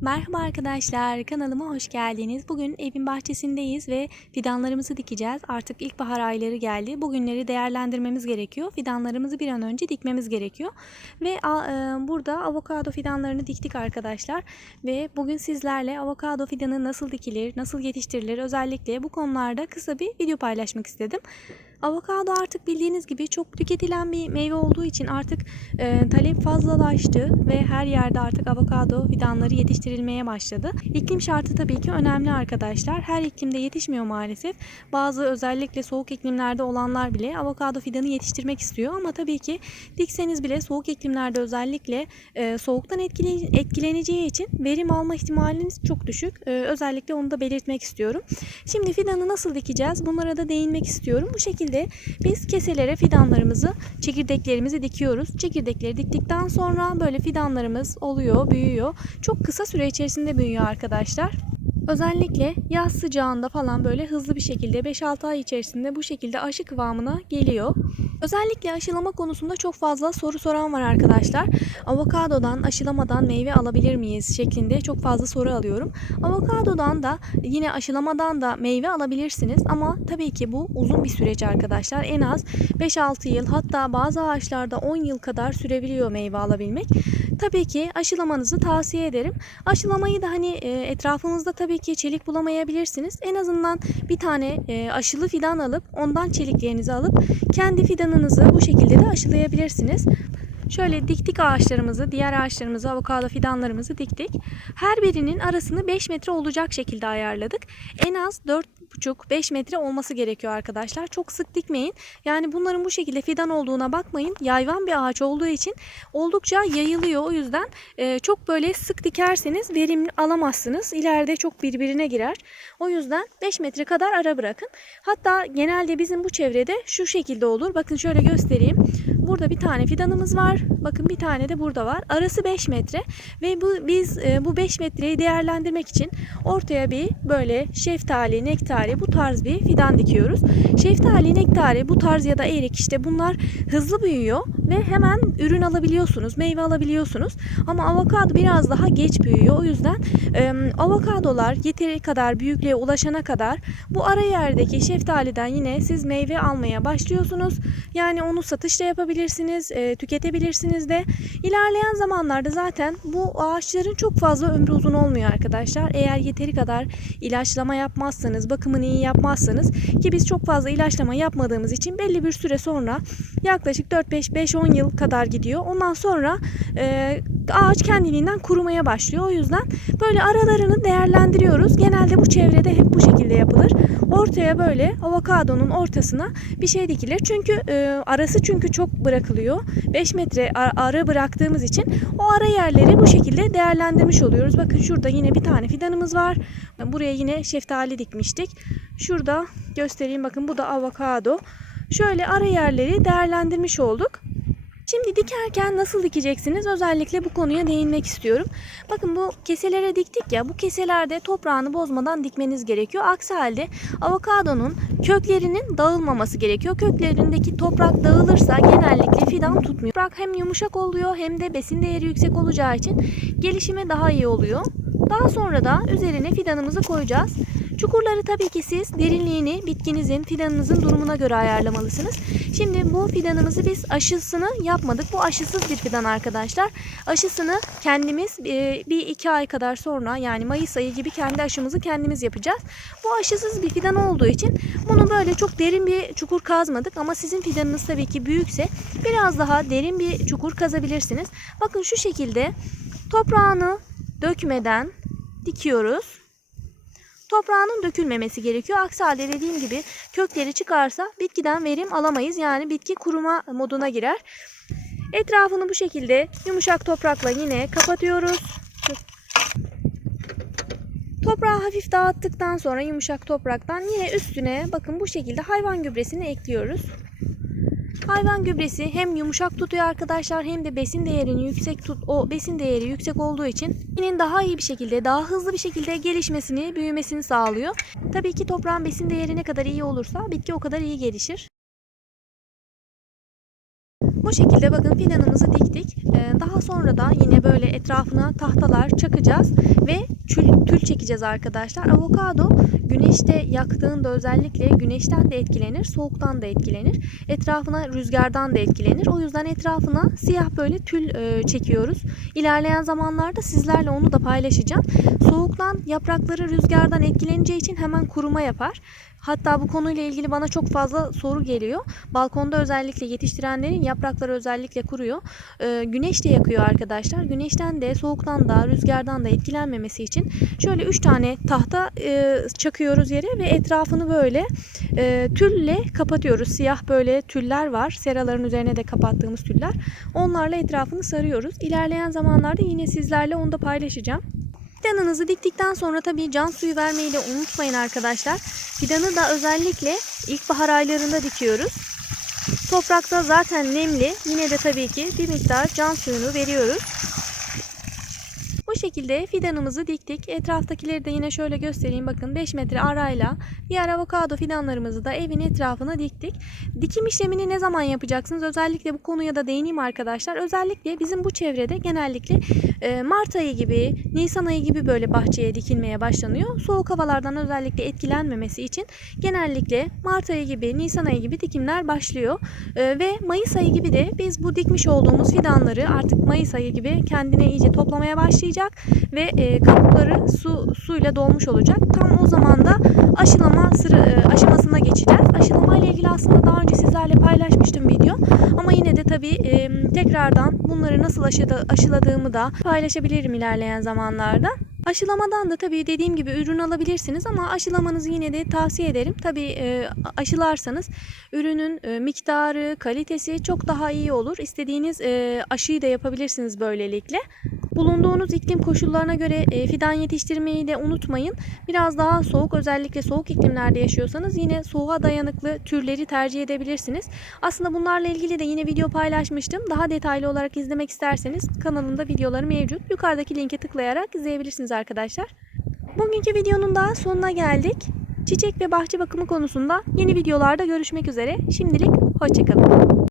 Merhaba arkadaşlar, kanalıma hoş geldiniz. Bugün evin bahçesindeyiz ve fidanlarımızı dikeceğiz. Artık ilkbahar ayları geldi. Bugünleri değerlendirmemiz gerekiyor. Fidanlarımızı bir an önce dikmemiz gerekiyor. Ve e, burada avokado fidanlarını diktik arkadaşlar. Ve bugün sizlerle avokado fidanı nasıl dikilir, nasıl yetiştirilir özellikle bu konularda kısa bir video paylaşmak istedim. Avokado artık bildiğiniz gibi çok tüketilen bir meyve olduğu için artık e, talep fazlalaştı ve her yerde artık avokado fidanları yetiştirilmeye başladı. İklim şartı tabii ki önemli arkadaşlar. Her iklimde yetişmiyor maalesef. Bazı özellikle soğuk iklimlerde olanlar bile avokado fidanı yetiştirmek istiyor ama tabii ki dikseniz bile soğuk iklimlerde özellikle e, soğuktan etkile, etkileneceği için verim alma ihtimaliniz çok düşük. E, özellikle onu da belirtmek istiyorum. Şimdi fidanı nasıl dikeceğiz? Bunlara da değinmek istiyorum. Bu şekilde biz keselere fidanlarımızı, çekirdeklerimizi dikiyoruz. Çekirdekleri diktikten sonra böyle fidanlarımız oluyor, büyüyor. Çok kısa süre içerisinde büyüyor arkadaşlar. Özellikle yaz sıcağında falan böyle hızlı bir şekilde 5-6 ay içerisinde bu şekilde aşı kıvamına geliyor. Özellikle aşılama konusunda çok fazla soru soran var arkadaşlar. Avokadodan aşılamadan meyve alabilir miyiz şeklinde çok fazla soru alıyorum. Avokadodan da yine aşılamadan da meyve alabilirsiniz ama tabii ki bu uzun bir süreç arkadaşlar. En az 5-6 yıl hatta bazı ağaçlarda 10 yıl kadar sürebiliyor meyve alabilmek. Tabii ki aşılamanızı tavsiye ederim. Aşılamayı da hani e, etrafınızda tabii ki çelik bulamayabilirsiniz. En azından bir tane e, aşılı fidan alıp ondan çeliklerinizi alıp kendi fidanınızı bu şekilde de aşılayabilirsiniz. Şöyle diktik ağaçlarımızı, diğer ağaçlarımızı, avokado fidanlarımızı diktik. Her birinin arasını 5 metre olacak şekilde ayarladık. En az 4,5-5 metre olması gerekiyor arkadaşlar. Çok sık dikmeyin. Yani bunların bu şekilde fidan olduğuna bakmayın. Yayvan bir ağaç olduğu için oldukça yayılıyor. O yüzden e, çok böyle sık dikerseniz verim alamazsınız. İleride çok birbirine girer. O yüzden 5 metre kadar ara bırakın. Hatta genelde bizim bu çevrede şu şekilde olur. Bakın şöyle göstereyim. Burada bir tane fidanımız var. Bakın bir tane de burada var. Arası 5 metre ve bu biz e, bu 5 metreyi değerlendirmek için ortaya bir böyle şeftali, nektari bu tarz bir fidan dikiyoruz. Şeftali, nektari bu tarz ya da erik işte bunlar hızlı büyüyor ve hemen ürün alabiliyorsunuz, meyve alabiliyorsunuz. Ama avokado biraz daha geç büyüyor. O yüzden e, avokadolar yeteri kadar büyüklüğe ulaşana kadar bu ara yerdeki şeftaliden yine siz meyve almaya başlıyorsunuz. Yani onu satışla yapabilirsiniz, e, tüketebilirsiniz de. İlerleyen zamanlarda zaten bu ağaçların çok fazla ömrü uzun olmuyor arkadaşlar. Eğer yeteri kadar ilaçlama yapmazsanız, bakımını iyi yapmazsanız ki biz çok fazla ilaçlama yapmadığımız için belli bir süre sonra yaklaşık 4-5-5-10 yıl kadar gidiyor. Ondan sonra e, ağaç kendiliğinden kurumaya başlıyor. O yüzden böyle aralarını değerlendiriyoruz. Genelde bu çevrede hep bu şekilde yapılır. Ortaya böyle avokadonun ortasına bir şey dikilir. Çünkü e, arası çünkü çok bırakılıyor. 5 metre ara bıraktığımız için o ara yerleri bu şekilde değerlendirmiş oluyoruz. Bakın şurada yine bir tane fidanımız var. Buraya yine şeftali dikmiştik. Şurada göstereyim bakın bu da avokado. Şöyle ara yerleri değerlendirmiş olduk. Şimdi dikerken nasıl dikeceksiniz? Özellikle bu konuya değinmek istiyorum. Bakın bu keselere diktik ya. Bu keselerde toprağını bozmadan dikmeniz gerekiyor. Aksi halde avokadonun köklerinin dağılmaması gerekiyor. Köklerindeki toprak dağılırsa genellikle fidan tutmuyor. Toprak hem yumuşak oluyor hem de besin değeri yüksek olacağı için gelişimi daha iyi oluyor. Daha sonra da üzerine fidanımızı koyacağız. Çukurları tabii ki siz derinliğini bitkinizin, fidanınızın durumuna göre ayarlamalısınız. Şimdi bu fidanımızı biz aşısını yapmadık. Bu aşısız bir fidan arkadaşlar. Aşısını kendimiz e, bir iki ay kadar sonra yani Mayıs ayı gibi kendi aşımızı kendimiz yapacağız. Bu aşısız bir fidan olduğu için bunu böyle çok derin bir çukur kazmadık. Ama sizin fidanınız tabii ki büyükse biraz daha derin bir çukur kazabilirsiniz. Bakın şu şekilde toprağını dökmeden dikiyoruz toprağının dökülmemesi gerekiyor. Aksi halde dediğim gibi kökleri çıkarsa bitkiden verim alamayız. Yani bitki kuruma moduna girer. Etrafını bu şekilde yumuşak toprakla yine kapatıyoruz. Toprağı hafif dağıttıktan sonra yumuşak topraktan yine üstüne bakın bu şekilde hayvan gübresini ekliyoruz. Hayvan gübresi hem yumuşak tutuyor arkadaşlar hem de besin değerini yüksek tut o besin değeri yüksek olduğu için bitkinin daha iyi bir şekilde, daha hızlı bir şekilde gelişmesini, büyümesini sağlıyor. Tabii ki toprağın besin değeri ne kadar iyi olursa bitki o kadar iyi gelişir. Bu şekilde bakın fidanımızı diktik. Ee, Daha sonra da yine böyle etrafına tahtalar çakacağız ve tül, tül çekeceğiz arkadaşlar. Avokado güneşte yaktığında özellikle güneşten de etkilenir, soğuktan da etkilenir. Etrafına rüzgardan da etkilenir. O yüzden etrafına siyah böyle tül e, çekiyoruz. İlerleyen zamanlarda sizlerle onu da paylaşacağım. Soğuktan yaprakları rüzgardan etkileneceği için hemen kuruma yapar. Hatta bu konuyla ilgili bana çok fazla soru geliyor. Balkonda özellikle yetiştirenlerin yaprakları özellikle kuruyor. Ee, güneş de yakıyor arkadaşlar. Güneşten de soğuktan da rüzgardan da etkilenmemesi için şöyle 3 tane tahta e, çakıyoruz yere ve etrafını böyle e, tülle kapatıyoruz. Siyah böyle tüller var. Seraların üzerine de kapattığımız tüller. Onlarla etrafını sarıyoruz. İlerleyen zamanlarda yine sizlerle onu da paylaşacağım. Fidanınızı diktikten sonra tabii can suyu vermeyi de unutmayın arkadaşlar. Fidanı da özellikle ilkbahar aylarında dikiyoruz. Toprakta zaten nemli. Yine de tabii ki bir miktar can suyunu veriyoruz. Şekilde fidanımızı diktik. Etraftakileri de yine şöyle göstereyim. Bakın 5 metre arayla diğer avokado fidanlarımızı da evin etrafına diktik. Dikim işlemini ne zaman yapacaksınız? Özellikle bu konuya da değineyim arkadaşlar. Özellikle bizim bu çevrede genellikle e, Mart ayı gibi, Nisan ayı gibi böyle bahçeye dikilmeye başlanıyor. Soğuk havalardan özellikle etkilenmemesi için genellikle Mart ayı gibi, Nisan ayı gibi dikimler başlıyor. E, ve Mayıs ayı gibi de biz bu dikmiş olduğumuz fidanları artık Mayıs ayı gibi kendine iyice toplamaya başlayacak ve e, kabukları su suyla dolmuş olacak. Tam o zaman da aşılama sıra, e, aşamasına geçeceğiz. Aşılama ile ilgili aslında daha önce sizlerle paylaşmıştım video. Ama yine de tabii e, tekrardan bunları nasıl aşıda, aşıladığımı da paylaşabilirim ilerleyen zamanlarda. Aşılamadan da tabii dediğim gibi ürün alabilirsiniz ama aşılamanızı yine de tavsiye ederim. Tabii e, aşılarsanız ürünün e, miktarı, kalitesi çok daha iyi olur. İstediğiniz e, aşıyı da yapabilirsiniz böylelikle. Bulunduğunuz iklim koşullarına göre e, fidan yetiştirmeyi de unutmayın. Biraz daha soğuk özellikle soğuk iklimlerde yaşıyorsanız yine soğuğa dayanıklı türleri tercih edebilirsiniz. Aslında bunlarla ilgili de yine video paylaşmıştım. Daha detaylı olarak izlemek isterseniz kanalımda videoları mevcut. Yukarıdaki linke tıklayarak izleyebilirsiniz arkadaşlar. Bugünkü videonun da sonuna geldik. Çiçek ve bahçe bakımı konusunda yeni videolarda görüşmek üzere. Şimdilik hoşçakalın.